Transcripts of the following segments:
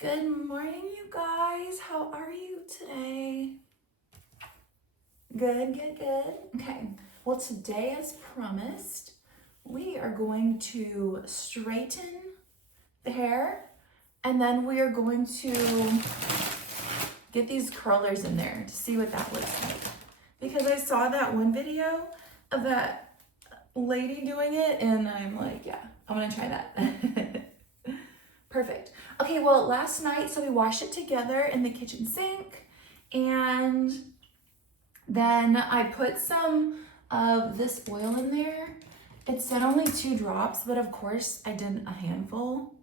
Good morning, you guys. How are you today? Good. Okay, well, today, as promised, we are going to straighten the hair and then we are going to get these curlers in there to see what that looks like. Because I saw that one video of that lady doing it and I'm like, yeah, I'm gonna try that. Perfect. Okay, well, last night, so we washed it together in the kitchen sink, and then I put some of this oil in there. It said only 2 drops, but of course I did a handful.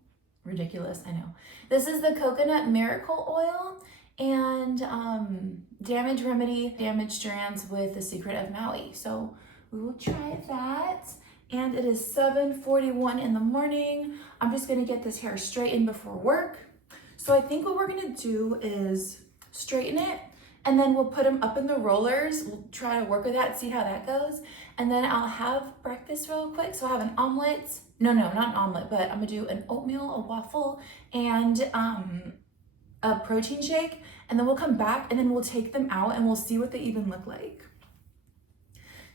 Ridiculous, I know. This is the coconut miracle oil and damage remedy, damaged strands with the secret of Maui. So we will try that. And it is 7:41 in the morning. I'm just gonna get this hair straightened before work. So I think what we're gonna do is straighten it and then we'll put them up in the rollers. We'll try to work with that, see how that goes. And then I'll have breakfast real quick. So I'll have an omelet. No, not an omelet, but I'm gonna do an oatmeal, a waffle, and a protein shake. And then we'll come back and then we'll take them out and we'll see what they even look like.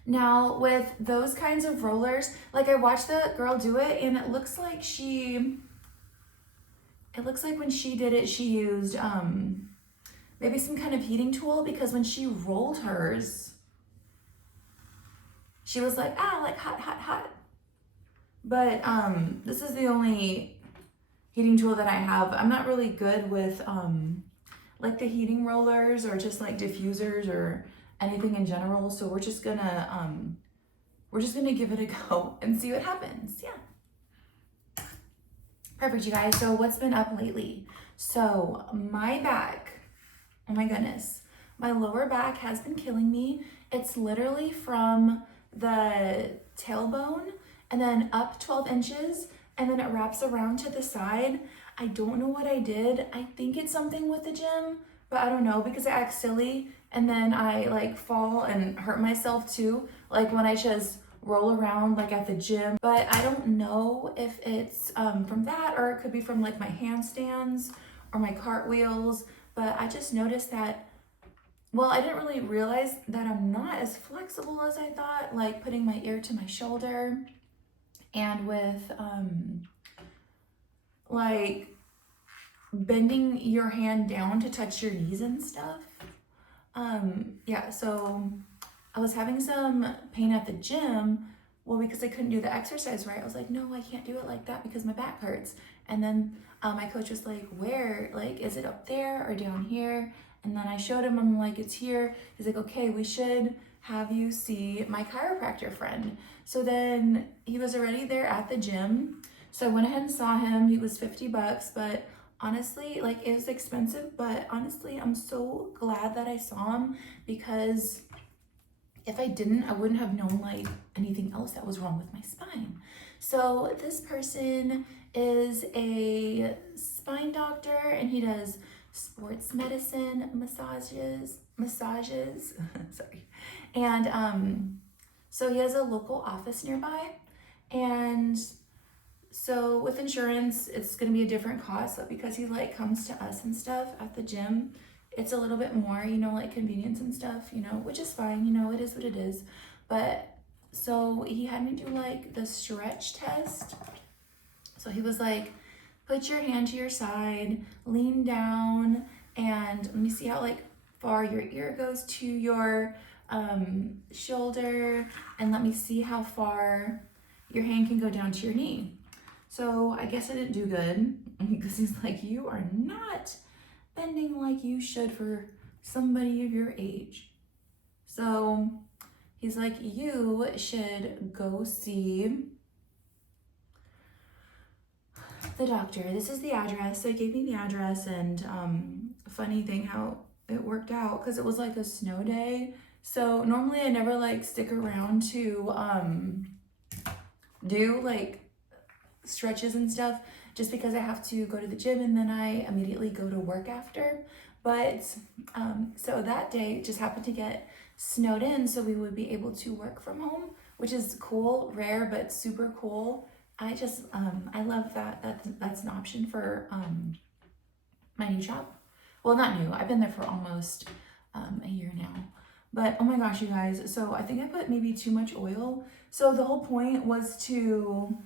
Now with those kinds of rollers, like I watched the girl do it and it looks like when she did it, she used maybe some kind of heating tool, because when she rolled hers, she was like, like hot. But this is the only heating tool that I have. I'm not really good with like the heating rollers or just like diffusers or anything in general. So we're just gonna give it a go and see what happens. Yeah. Perfect, you guys. So what's been up lately? So my back, oh my goodness, my lower back has been killing me. It's literally from the tailbone and then up 12 inches and then it wraps around to the side. I don't know what I did. I think it's something with the gym, but I don't know, because I act silly and then I like fall and hurt myself too, like when I just roll around like at the gym. But I don't know if it's from that, or it could be from like my handstands or my cartwheels. But I just noticed that, well, I didn't really realize that I'm not as flexible as I thought, like putting my ear to my shoulder and with like bending your hand down to touch your knees and stuff. Yeah, so I was having some pain at the gym, well, because I couldn't do the exercise right. I was like, no, I can't do it like that because my back hurts. And then my coach was like, where? Like, is it up there or down here? And then I showed him, I'm like, it's here. He's like, okay, we should have you see my chiropractor friend. So then he was already there at the gym. So I went ahead and saw him. He was $50, but honestly, like, it was expensive, but honestly, I'm so glad that I saw him, because if I didn't, I wouldn't have known like anything else that was wrong with my spine. So this person is a spine doctor and he does sports medicine, massages, sorry. And so he has a local office nearby, and so with insurance, it's gonna be a different cost. But because he like comes to us and stuff at the gym, it's a little bit more, like convenience and stuff, which is fine, it is what it is. But so he had me do like the stretch test. So he was like, put your hand to your side, lean down, and let me see how like far your ear goes to your shoulder, and let me see how far your hand can go down to your knee. So I guess I didn't do good, because he's like, you are not bending like you should for somebody of your age. So he's like, you should go see the doctor. This is the address. So he gave me the address, and funny thing how it worked out, because it was like a snow day. So normally I never like stick around to do like stretches and stuff, just because I have to go to the gym and then I immediately go to work after. But so that day just happened to get snowed in, so we would be able to work from home, which is cool, rare, but super cool. I just I love that that's an option for my new shop. Well, not new. I've been there for almost a year now. But oh my gosh, you guys. So I think I put maybe too much oil. So the whole point was to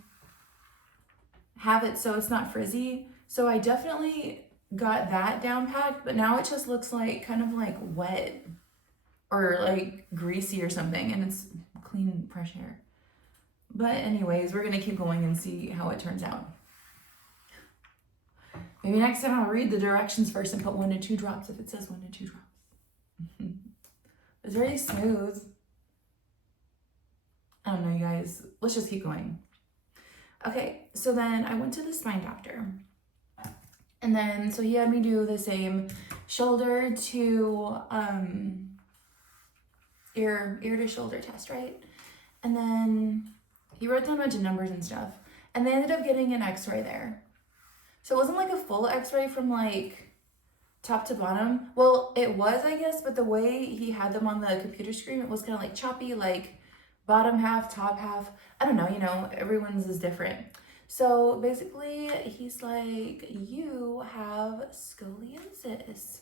have it so it's not frizzy. So I definitely got that down packed, but now it just looks like kind of like wet or like greasy or something, and it's clean, fresh hair. But anyways, we're gonna keep going and see how it turns out. Maybe next time I'll read the directions first and put 1 to 2 drops if it says 1 to 2 drops. It's very smooth. I don't know, you guys. Let's just keep going. Okay, so then I went to the spine doctor. And then, so he had me do the same shoulder to ear to shoulder test, right? And then he wrote down a bunch of numbers and stuff. And they ended up getting an x-ray there. So it wasn't like a full x-ray from like top to bottom. Well, it was, I guess, but the way he had them on the computer screen, it was kind of like choppy, like bottom half, top half. I don't know, you know, everyone's is different. So basically, he's like, you have scoliosis.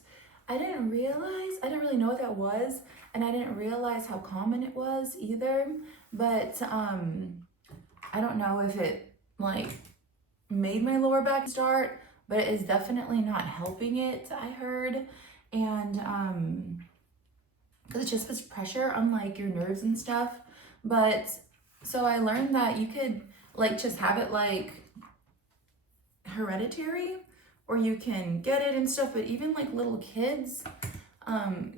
I didn't really know what that was, and I didn't realize how common it was either. But I don't know if it like made my lower back start, but it is definitely not helping it, I heard. And because it just puts pressure on like your nerves and stuff. But so I learned that you could like just have it like hereditary, or you can get it and stuff, but even like little kids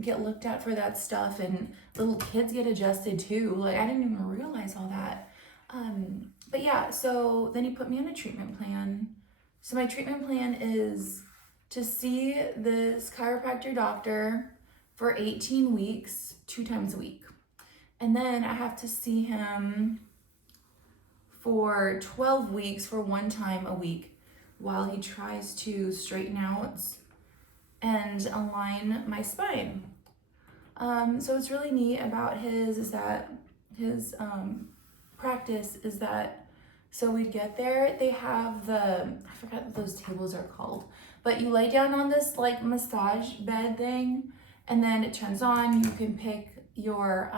get looked at for that stuff, and little kids get adjusted too. Like I didn't even realize all that. But yeah, so then he put me on a treatment plan. So my treatment plan is to see this chiropractor doctor for 18 weeks, 2 times a week. And then I have to see him for 12 weeks for 1 time a week while he tries to straighten out and align my spine. So what's really neat about his practice is that, so we'd get there, they have I forgot what those tables are called, but you lay down on this like massage bed thing, and then it turns on. You can pick your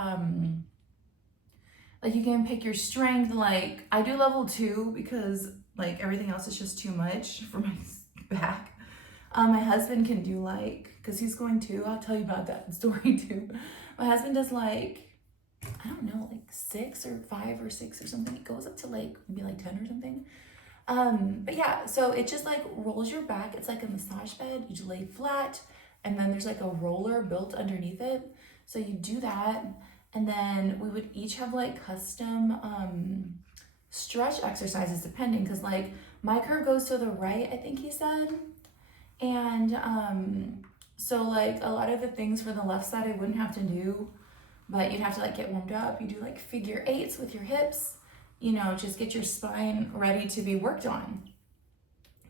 strength. Like I do level 2 because like everything else is just too much for my back. My husband can do like, because he's going to, I'll tell you about that story too. My husband does like, I don't know, like 6 or 5 or 6 or something. It goes up to like maybe like 10 or something. But yeah, so it just like rolls your back. It's like a massage bed. You just lay flat, and then there's like a roller built underneath it. So you do that, and then we would each have like custom stretch exercises depending, because like my curve goes to the right, I think he said. And so like a lot of the things for the left side I wouldn't have to do, but you'd have to like get warmed up. You do like figure 8s with your hips, you know, just get your spine ready to be worked on,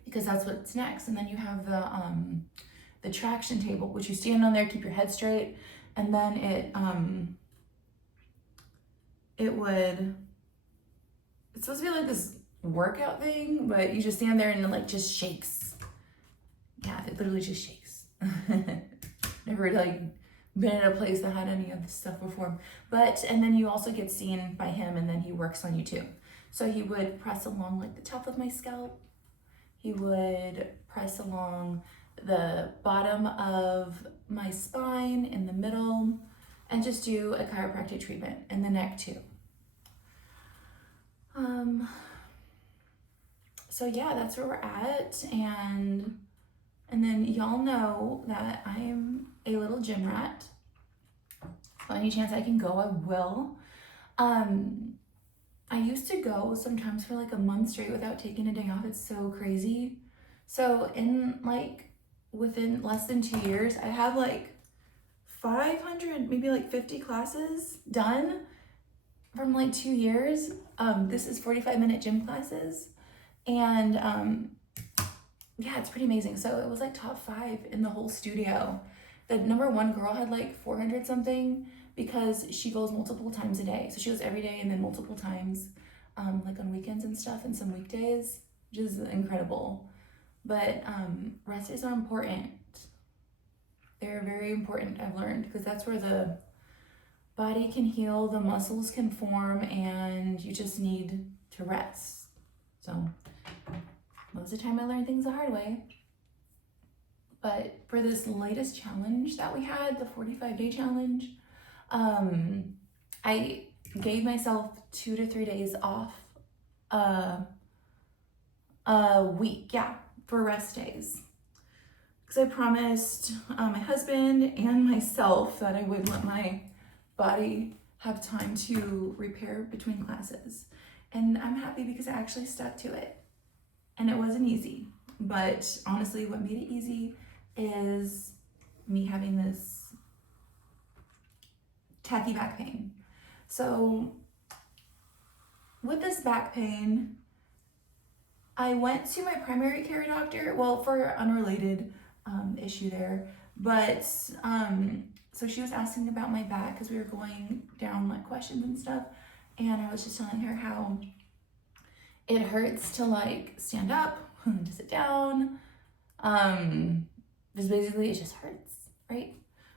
because that's what's next. And then you have the traction table, which you stand on there, keep your head straight, and then it's supposed to be like this workout thing, but you just stand there and it like just shakes. Yeah, it literally just shakes. Never like been at a place that had any of this stuff before. And then you also get seen by him, and then he works on you too. So he would press along like the top of my scalp. He would press along the bottom of my spine, in the middle, and just do a chiropractic treatment in the neck too. So yeah, that's where we're at. And then y'all know that I am a little gym rat. So any chance I can go, I will. I used to go sometimes for like a month straight without taking a day off. It's so crazy. So within less than 2 years, I have like 500, maybe like 50 classes done from like 2 years. This is 45-minute gym classes. And yeah, it's pretty amazing. So it was like top 5 in the whole studio. The number 1 girl had like 400 something because she goes multiple times a day. So she goes every day and then multiple times, like on weekends and stuff, and some weekdays, which is incredible. But rest days are important. They're very important, I've learned, because that's where the body can heal, the muscles can form, and you just need to rest. So most of the time I learn things the hard way. But for this latest challenge that we had, the 45-day challenge, I gave myself 2 to 3 days off a week, for rest days. Because I promised my husband and myself that I would let my body have time to repair between classes. And I'm happy because I actually stuck to it. And it wasn't easy. But honestly, what made it easy is me having this tacky back pain. So with this back pain, I went to my primary care doctor, well, for an unrelated issue there, but so she was asking about my back because we were going down like questions and stuff, and I was just telling her how it hurts to like stand up, to sit down, just basically it just hurts, right?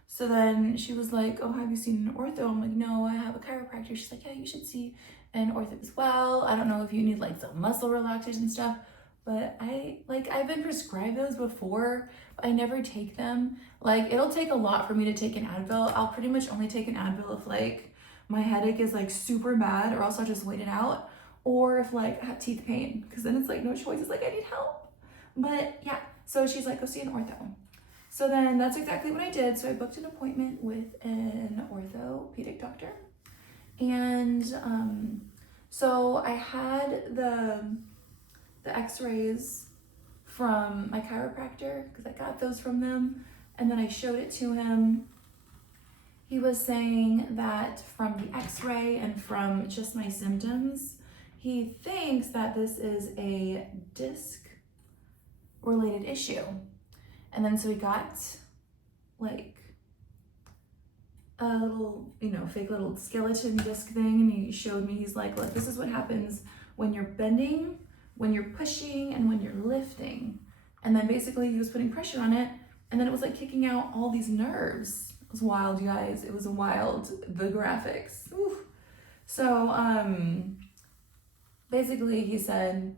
So then she was like, oh, have you seen an ortho? I'm like, no, I have a chiropractor. She's like, yeah, you should see an ortho as well. I don't know if you need like some muscle relaxers and stuff, but I've been prescribed those before, but I never take them. Like, it'll take a lot for me to take an Advil. I'll pretty much only take an Advil if like my headache is like super bad, or else I'll just wait it out. Or if like I have teeth pain, because then it's like no choice. It's like I need help. But yeah, so she's like, go see an ortho. So then that's exactly what I did. So I booked an appointment with an orthopedic doctor. And so I had the x-rays from my chiropractor because I got those from them. And then I showed it to him. He was saying that from the x-ray and from just my symptoms, he thinks that this is a disc related issue. And then so we got like a little, fake little skeleton disc thing, and he showed me, he's like, look, this is what happens when you're bending, when you're pushing, and when you're lifting. And then basically he was putting pressure on it, and then it was like kicking out all these nerves. It was wild, you guys. It was wild, the graphics. Oof. So basically he said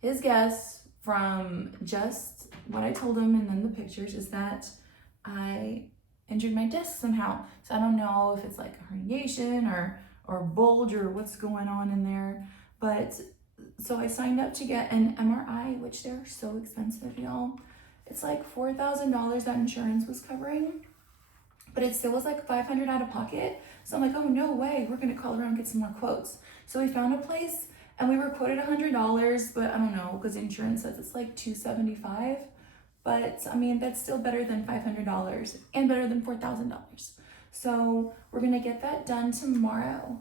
his guess from just what I told him and then the pictures is that I injured my disc somehow. So I don't know if it's like a herniation or bulge or what's going on in there. But so I signed up to get an MRI, which they're so expensive, y'all. It's like $4,000 that insurance was covering, but it still was like $500 out of pocket. So I'm like, oh, no way. We're going to call around and get some more quotes. So we found a place and we were quoted $100, but I don't know, because insurance says it's like $275. But I mean, that's still better than $500 and better than $4,000. So we're going to get that done tomorrow.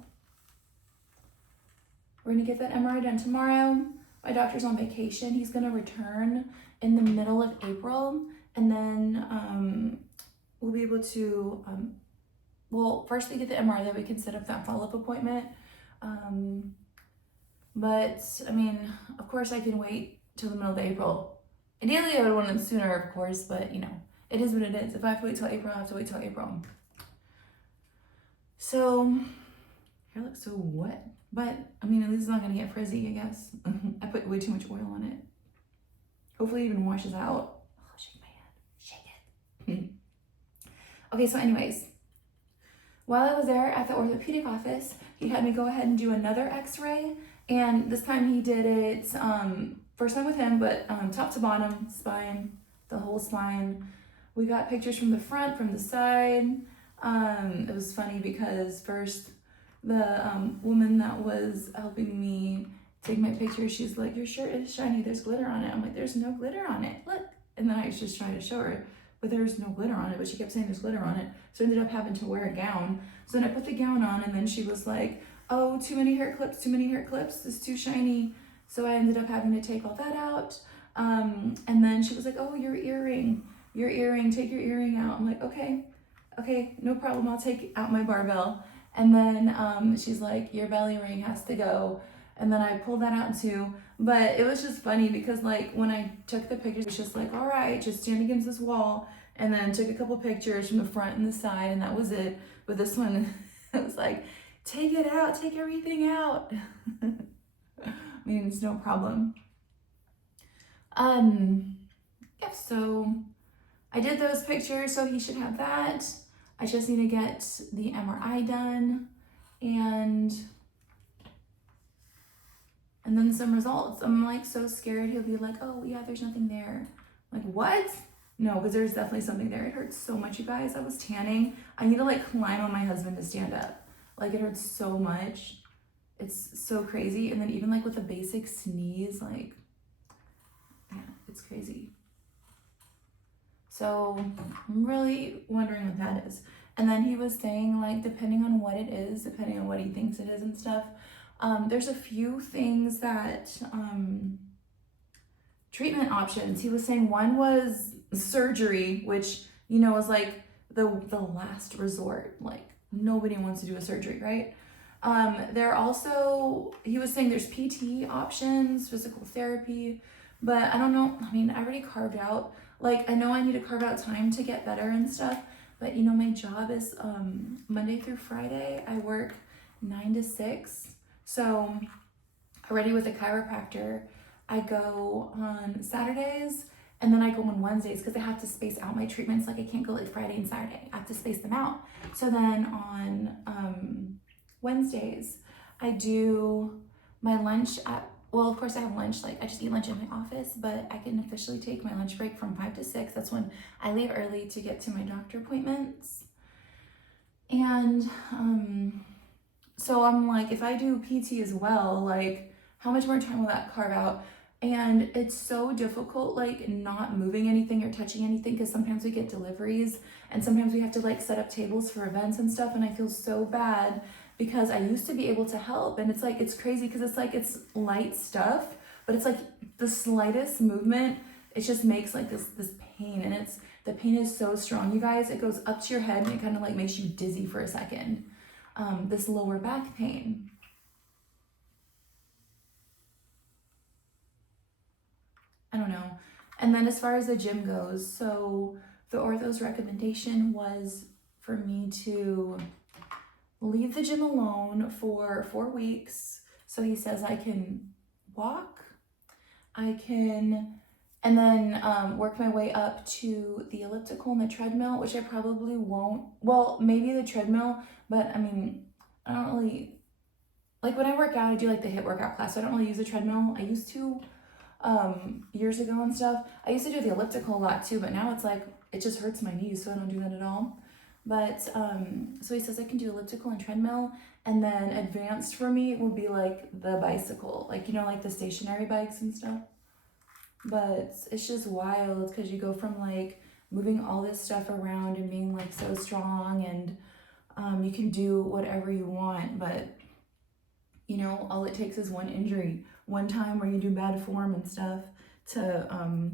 We're going to get that MRI done tomorrow. My doctor's on vacation. He's going to return in the middle of April. And then we'll be able to, first we get the MRI, then we can set up that follow-up appointment. But I mean, of course I can wait till the middle of April. Ideally I would want it sooner, of course, but it is what it is. If I have to wait till April, I have to wait till April. So, hair looks so wet. But, I mean, at least it's not going to get frizzy, I guess. I put way too much oil on it. Hopefully it even washes out. Oh, shake my hand. Shake it. Okay, so anyways. While I was there at the orthopedic office, he had me go ahead and do another x-ray. And this time he did it, first time with him, but top to bottom, spine, the whole spine. We got pictures from the front, from the side. It was funny because first, the woman that was helping me take my picture, she's like, your shirt is shiny, there's glitter on it. I'm like, there's no glitter on it, look. And then I was just trying to show her, but there's no glitter on it, but she kept saying there's glitter on it. So I ended up having to wear a gown. So then I put the gown on, and then she was like, oh, too many hair clips, it's too shiny. So I ended up having to take all that out. And then she was like, oh, your earring, take your earring out. I'm like, okay, no problem, I'll take out my barbell. And then she's like, your belly ring has to go. And then I pulled that out too. But it was just funny because like when I took the pictures, it was just like, all right, just stand against this wall, and then took a couple pictures from the front and the side, and that was it. But this one, it was like, take it out, take everything out. I mean, it's no problem. Yeah, so I did those pictures, so he should have that. I just need to get the MRI done and then some results. I'm like so scared he'll be like, oh yeah, there's nothing there. I'm like, what? No, because there's definitely something there. It hurts so much, you guys. I was tanning. I need to like climb on my husband to stand up. Like it hurts so much. It's so crazy. And then even like with a basic sneeze, like, yeah, it's crazy. So I'm really wondering what that is. And then he was saying like, depending on what it is, depending on what he thinks it is and stuff, there's a few things that, treatment options. He was saying one was surgery, which, you know, is like the last resort. Like nobody wants to do a surgery, right? There also, he was saying there's PT options, physical therapy, but I don't know. I mean, I already carved out, like, I know I need to carve out time to get better and stuff, but you know, my job is Monday through Friday. I work 9 to 6. So already with a chiropractor, I go on Saturdays and then I go on Wednesdays because I have to space out my treatments. Like I can't go like Friday and Saturday. I have to space them out. So then on Wednesdays, I do my lunch at, well, of course I have lunch. Like I just eat lunch in my office, but I can officially take my lunch break from 5 to 6. That's when I leave early to get to my doctor appointments. And so I'm like, if I do PT as well, like how much more time will that carve out? And it's so difficult, like not moving anything or touching anything, because sometimes we get deliveries and sometimes we have to like set up tables for events and stuff. And I feel so bad because I used to be able to help. And it's like, it's crazy because it's like, it's light stuff, but it's like the slightest movement, it just makes like this pain. And the pain is so strong, you guys. It goes up to your head and it kind of like makes you dizzy for a second. This lower back pain. I don't know. And then as far as the gym goes, so the ortho's recommendation was for me to leave the gym alone for 4 weeks. So he says I can walk, I can, and then work my way up to the elliptical and the treadmill, which I probably won't. Well, maybe the treadmill, but I mean, I don't really, like when I work out, I do like the HIIT workout class. So I don't really use the treadmill. I used to years ago and stuff. I used to do the elliptical a lot too, but now it's like, it just hurts my knees, so I don't do that at all. But, so he says I can do elliptical and treadmill, and then advanced for me would be like the bicycle, like, you know, like the stationary bikes and stuff. But it's just wild because you go from like moving all this stuff around and being like so strong, and you can do whatever you want, but you know, all it takes is one injury, one time where you do bad form and stuff to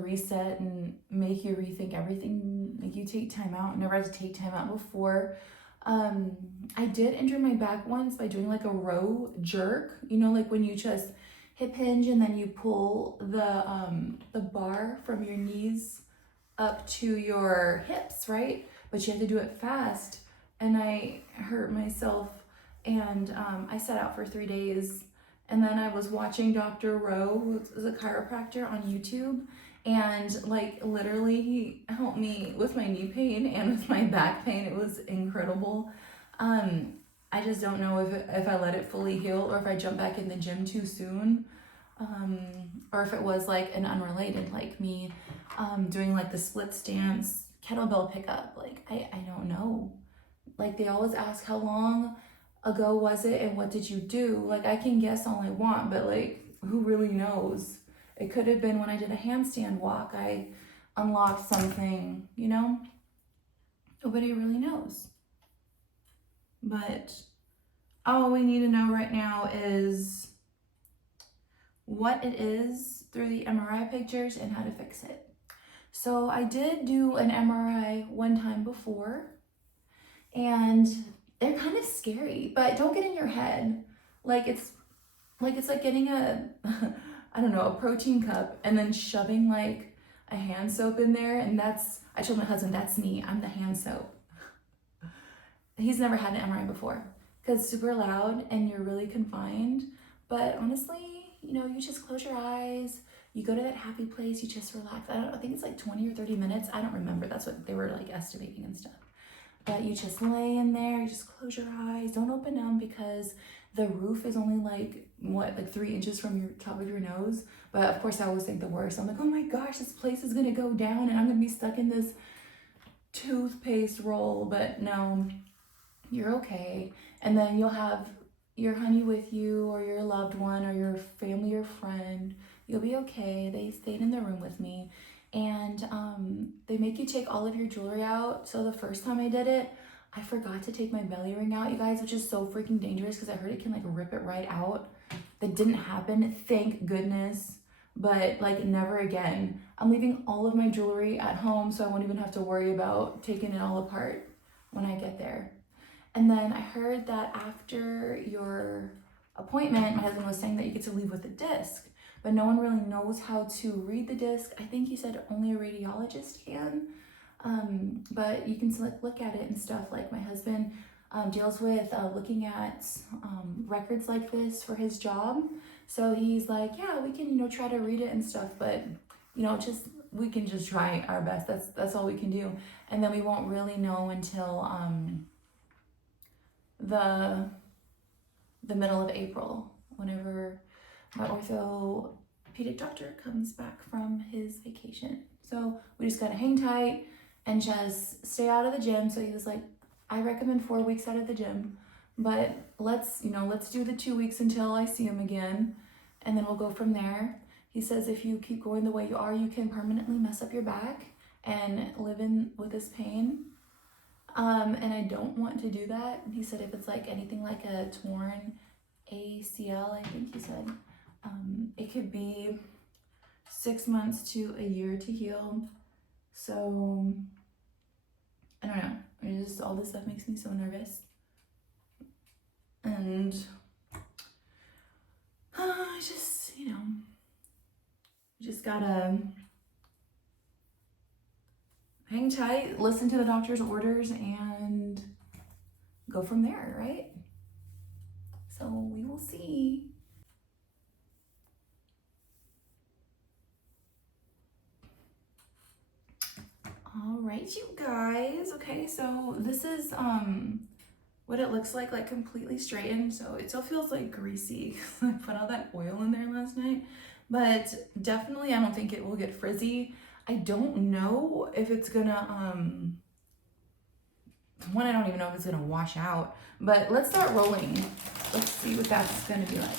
reset and make you rethink everything. Like you take time out. Never had to take time out before. I did injure my back once by doing like a row jerk. You know, like when you just hip hinge and then you pull the bar from your knees up to your hips, right? But you have to do it fast. And I hurt myself, and I sat out for 3 days. And then I was watching Dr. Rowe, who is a chiropractor, on YouTube, and like literally he helped me with my knee pain and with my back pain. It was incredible. I just don't know if I let it fully heal or if I jumped back in the gym too soon, or if it was like an unrelated, like me doing like the split stance kettlebell pickup. Like I don't know. Like they always ask how long ago was it and what did you do? Like I can guess all I want, but like who really knows? It could have been when I did a handstand walk, I unlocked something, you know? Nobody really knows. But all we need to know right now is what it is through the MRI pictures and how to fix it. So I did do an MRI one time before, and they're kind of scary, but don't get in your head. Like like it's like getting a, I don't know, a protein cup and then shoving like a hand soap in there. And I told my husband, that's me. I'm the hand soap. He's never had an MRI before because it's super loud and you're really confined. But honestly, you just close your eyes, you go to that happy place, you just relax. I think it's like 20 or 30 minutes. I don't remember. That's what they were like estimating and stuff. But you just lay in there, you just close your eyes, don't open them because the roof is only like 3 inches from your top of your nose. But of course I always think the worst. I'm like, oh my gosh, this place is gonna go down and I'm gonna be stuck in this toothpaste roll. But no, you're okay. And then you'll have your honey with you or your loved one or your family or friend. You'll be okay. They stayed in the room with me. And they make you take all of your jewelry out. So the first time I did it, I forgot to take my belly ring out, you guys, which is so freaking dangerous because I heard it can like rip it right out. That didn't happen, thank goodness. But like never again. I'm leaving all of my jewelry at home so I won't even have to worry about taking it all apart when I get there. And then I heard that after your appointment, my husband was saying that you get to leave with a disc, but no one really knows how to read the disc. I think he said only a radiologist can, but you can look at it and stuff. Like my husband deals with looking at records like this for his job. So he's like, yeah, we can, try to read it and stuff, but we can just try our best. That's all we can do. And then we won't really know until the middle of April, whenever my orthopedic doctor comes back from his vacation. So we just gotta hang tight and just stay out of the gym. So he was like, I recommend 4 weeks out of the gym, but let's do the 2 weeks until I see him again, and then we'll go from there. He says if you keep going the way you are, you can permanently mess up your back and live with this pain. And I don't want to do that. He said if it's like anything like a torn ACL, I think he said, it could be 6 months to a year to heal. So I don't know. Just all this stuff makes me so nervous. And I just, just gotta hang tight, listen to the doctor's orders, and go from there, right? So we will see. All right, you guys. Okay, so this is what it looks like completely straightened. So it still feels like greasy because I put all that oil in there last night. But definitely I don't think it will get frizzy. I don't know if it's gonna, I don't even know if it's gonna wash out, but let's start rolling. Let's see what that's gonna be like.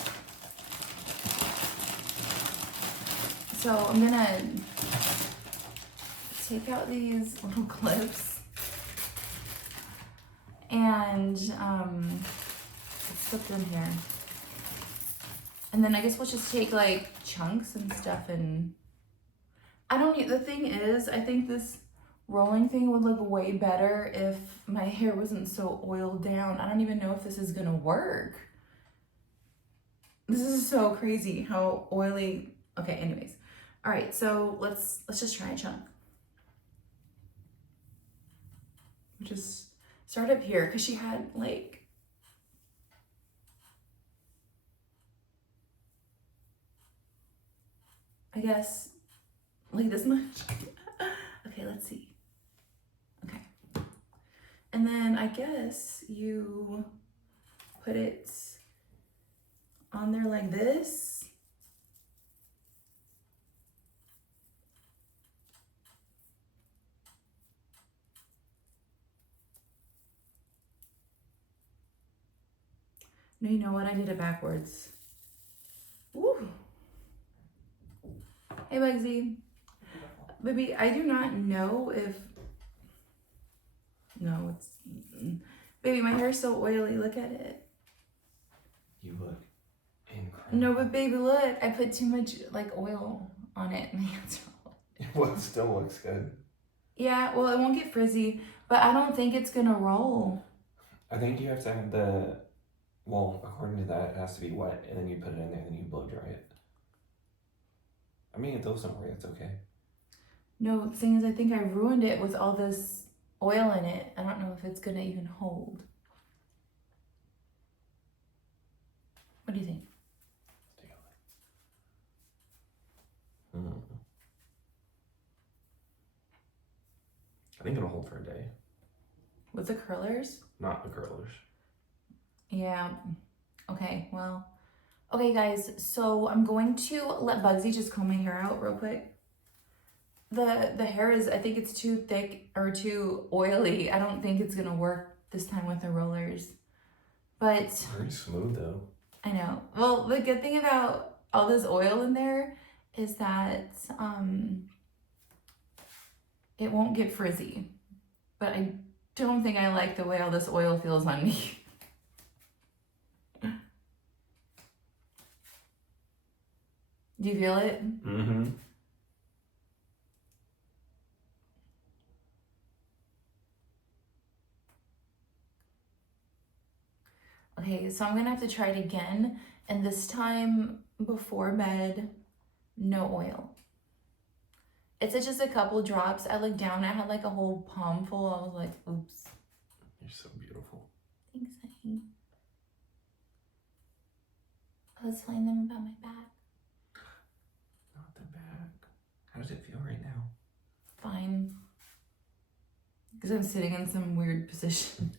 So I'm gonna take out these little clips and slip them here. And then I guess we'll just take like chunks and stuff, and the thing is, I think this rolling thing would look way better if my hair wasn't so oiled down. I don't even know if this is gonna work. This is so crazy how oily. Okay, anyways. All right, so let's just try a chunk. Just start up here because she had like, I guess like this much. Okay, let's see. Okay. And then I guess you put it on there like this. No, you know what? I did it backwards. Ooh. Hey, Bugsy. Baby, I do not know if... No, it's... Baby, my hair is so oily. Look at it. You look incredible. No, but baby, look. I put too much, like, oil on it. My hands are oily. Well, it still looks good. Yeah, well, it won't get frizzy, but I don't think it's gonna roll. I think you have to have the Well, according to that, it has to be wet, and then you put it in there, and then you blow dry it. I mean, if those don't work, it's okay. No, the thing is, I think I ruined it with all this oil in it. I don't know if it's gonna even hold. What do you think? I think it'll hold for a day. With the curlers? Not the curlers. Yeah. Okay, well. Okay, guys, so I'm going to let Bugsy just comb my hair out real quick. The hair is, I think it's too thick or too oily. I don't think it's gonna work this time with the rollers. But Very smooth though. I know. Well, the good thing about all this oil in there is that it won't get frizzy. But I don't think I like the way all this oil feels on me. Do you feel it? Mm-hmm. Okay, so I'm gonna have to try it again, and this time before bed, no oil. It's just a couple drops. I looked down, I had like a whole palm full. I was like, oops. You're so beautiful. Thanks, honey. I was telling them about my back. Not the back. How does it feel right now? Fine. Because I'm sitting in some weird position.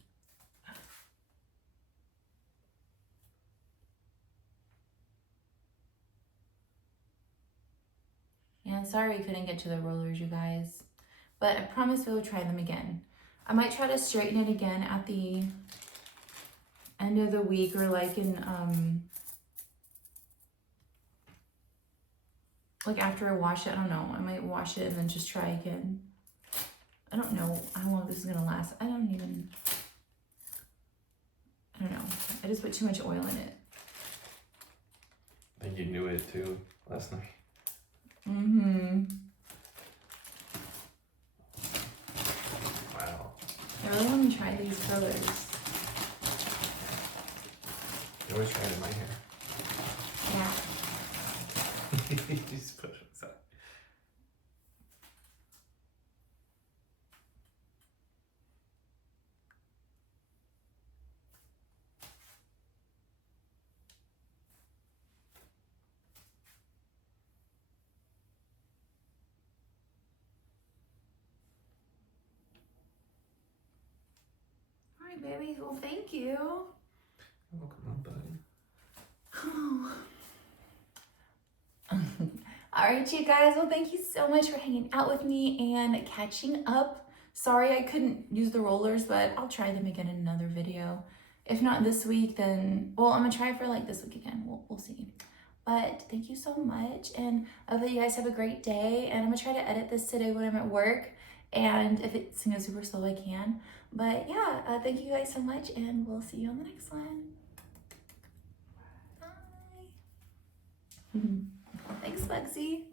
Yeah, sorry I couldn't get to the rollers, you guys. But I promise we'll try them again. I might try to straighten it again at the end of the week, or like in like after I wash it. I don't know. I might wash it and then just try again. I don't know how long this is gonna last. I don't know. I just put too much oil in it. I think you knew it too last night. Mm-hmm. Wow. I really want to try these colors. You always try it in my hair. Yeah. Just push it aside. All right, baby. Well, thank you. You're welcome, my buddy. All right, you guys. Well, thank you so much for hanging out with me and catching up. Sorry I couldn't use the rollers, but I'll try them again in another video. If not this week, then, well, I'm gonna try for like this week again. We'll see. But thank you so much, and I hope that you guys have a great day. And I'm gonna try to edit this today when I'm at work, and if it's super slow, I can. But yeah, thank you guys so much, and we'll see you on the next one. Bye. Thanks, Bugsy.